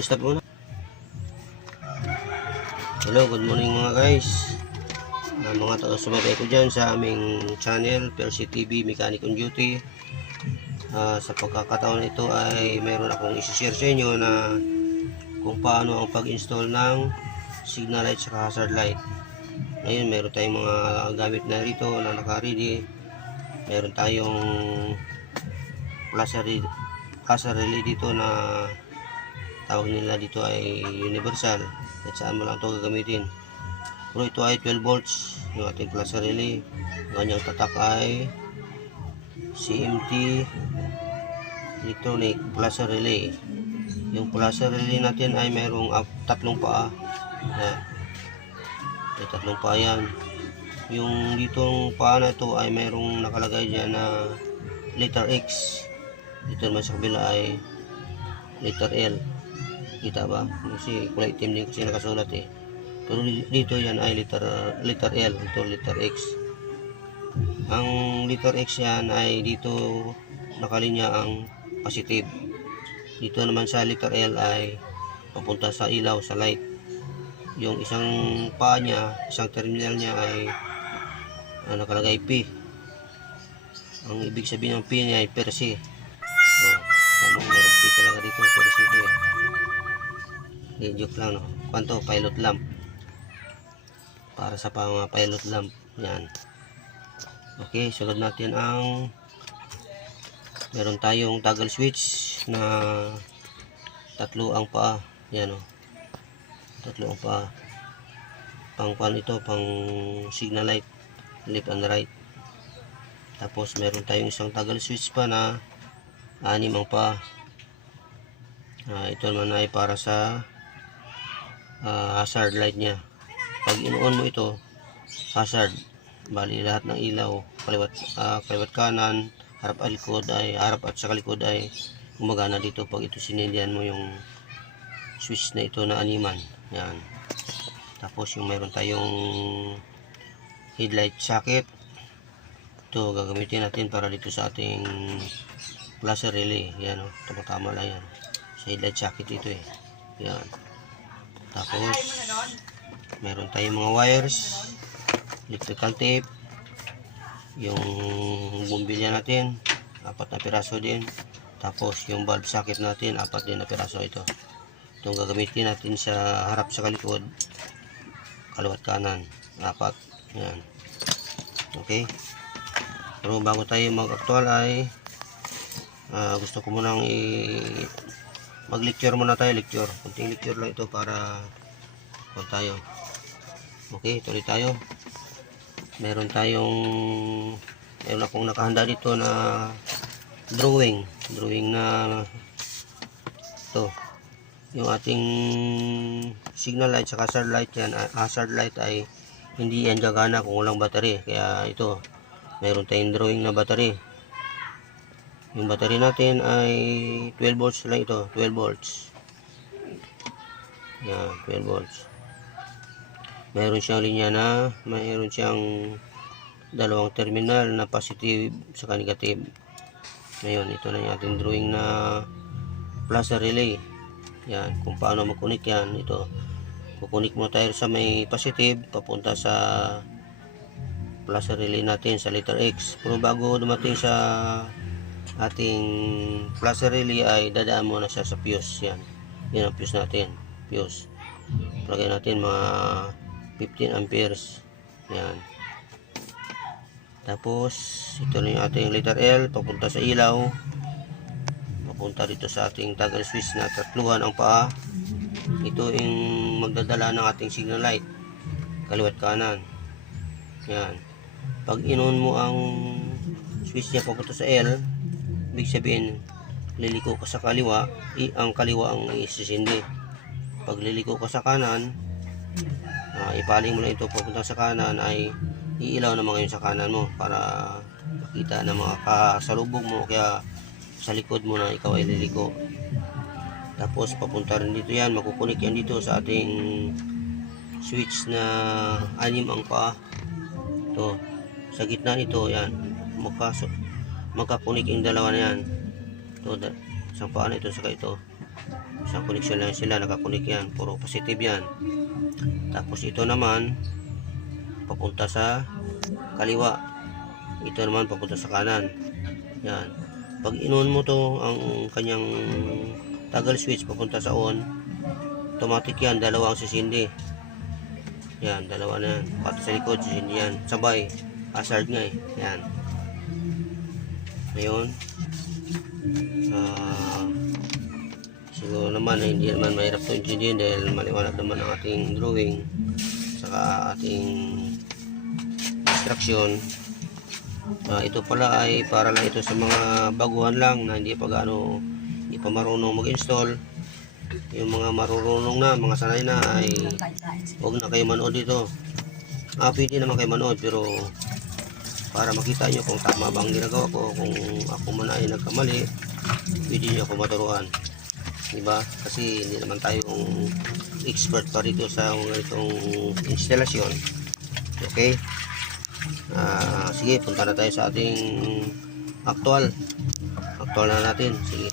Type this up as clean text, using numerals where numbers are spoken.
Stop muna. Hello, good morning mga guys. Mga taga-subaybay ko dyan sa aming channel, Percy TV Mechanic on Duty. Sa pagkakataon ito ay meron akong isi-share sa inyo na kung paano ang pag-install ng signal light sa hazard light. Ngayon, meron tayong mga gamit na rito na naka-ready. Meron tayong hazard relay dito na tawag nila dito ay universal, at saan mo lang ito gagamitin. Pero ito ay 12 volts yung ating flash relay. Ganyang tatak ay CMT electronic flash relay. Yung flash relay natin ay mayroong tatlong paa. May tatlong paa yan. Yung ditong paa na ito ay mayroong nakalagay dyan na letter X. Dito naman sa kabila ay letter L. Kita ba? Kasi kulay itim din kasi nakasulat eh. Pero dito yan ay letter L, ito letter X. Ang letter X yan ay dito nakalinya ang positive. Dito naman sa letter L ay papunta sa ilaw, sa light. Yung isang paa niya, isang terminal niya ay nakalagay P. Ang ibig sabihin ng P niya ay Percy. Meron P talaga dito, Percy ito eh. Joke lang, no? Kwanto, pilot lamp. Para sa mga pilot lamp. Yan. Okay, sunod natin ang meron tayong toggle switch na tatlo ang paa. Yan o. Tatlo ang paa. Pang kwan ito, pang signal light. Left and right. Tapos meron tayong isang toggle switch pa na 6 ang paa. Ito naman ay para sa hazard light nya. Pag in-on mo ito, hazard, bali lahat ng ilaw kaliwat kanan, harap at likod ay harap at sa likod ay gumagana dito pag ito sinilyan mo yung switch na ito na animan. Yan. Tapos yung meron tayong headlight socket, ito gagamitin natin para dito sa ating flash relay. Yan o, tama lang yan sa headlight socket ito eh. Yan. Tapos meron tayong mga wires, electrical tape, yung bumbilya natin 4 na piraso din. Tapos yung bulb socket natin 4 din na piraso. Itong gagamitin natin sa harap sa kalikod, kaliwat kanan 4. Yan. Okay, pero bago tayo mag-actual ay gusto ko munang mag-lecture muna tayo. Kunting lecture lang ito para tayo. Okay, tuloy tayo. Meron akong nakahanda dito na drawing na ito. Yung ating signal light sa hazard light yan. Hazard light ay hindi yan gagana kung walang battery. Kaya ito, meron tayong drawing na battery. Yung battery natin ay 12 volts lang ito, 12 volts. Yan, 12 volts. Mayroon siyang linya na, mayroon siyang dalawang terminal na positive sa negative. Ngayon, ito na yung ating drawing na flash relay. Yan, kung paano mag-connect yan. Ito, kukunik mo tayo sa may positive, papunta sa flash relay natin sa letter X. Pero bago dumating sa ating flash relay ay dadaan mo na siya sa fuse. Yan ang fuse natin, fuse. Lagay natin mga 15 amperes. Yan. Tapos ito na yung ating letter L, papunta sa ilaw, papunta dito sa ating toggle switch na tatluhan ang paa. Ito yung magdadala ng ating signal light, kaliwat kanan. Yan. Pag in-on mo ang switch niya papunta sa L, ibig sabihin liliko ka sa kaliwa, ang kaliwa ang isisindi. Pag liliko ka sa kanan, ipaling mo lang ito papunta sa kanan, ay iilaw na mga yun sa kanan mo para makita ng mga kasalubong mo, kaya sa likod mo na ikaw ay liliko. Tapos papunta rin dito yan, makukunik yan dito sa ating switch na 6 ang paa. Ito, sa gitna nito, yan, magkakunik yung dalawa na yan. Ito, isang paa na ito, saka ito. Isang connection lang sila, nakakunik yan, puro positive yan. Tapos ito naman papunta sa kaliwa, ito naman papunta sa kanan. Yan, pag in-on mo to ang kanyang toggle switch papunta sa on, automatic yan, dalawa ang sisindi. Yan, dalawa na yan, pati sa likod sisindi yan, sabay, hazard nga eh. Yan, ngayon siguro naman hindi naman mahirap to intindihin dahil maliwanag naman ang ating drawing saka ating instruction. Ito pala ay para lang ito sa mga baguhan lang na hindi pa marunong mag-install. Yung mga marunong na, mga sanay na, ay huwag na kayo manood dito. Pwede naman kayo manood, pero para makita nyo kung tama ba ang ginagawa ko, kung ako man ay nagkamali, pwede nyo ako maturuan, diba? Kasi hindi naman tayong expert pa rito sa itong instalasyon. Okay, sige, punta na tayo sa ating actual na natin. Sige.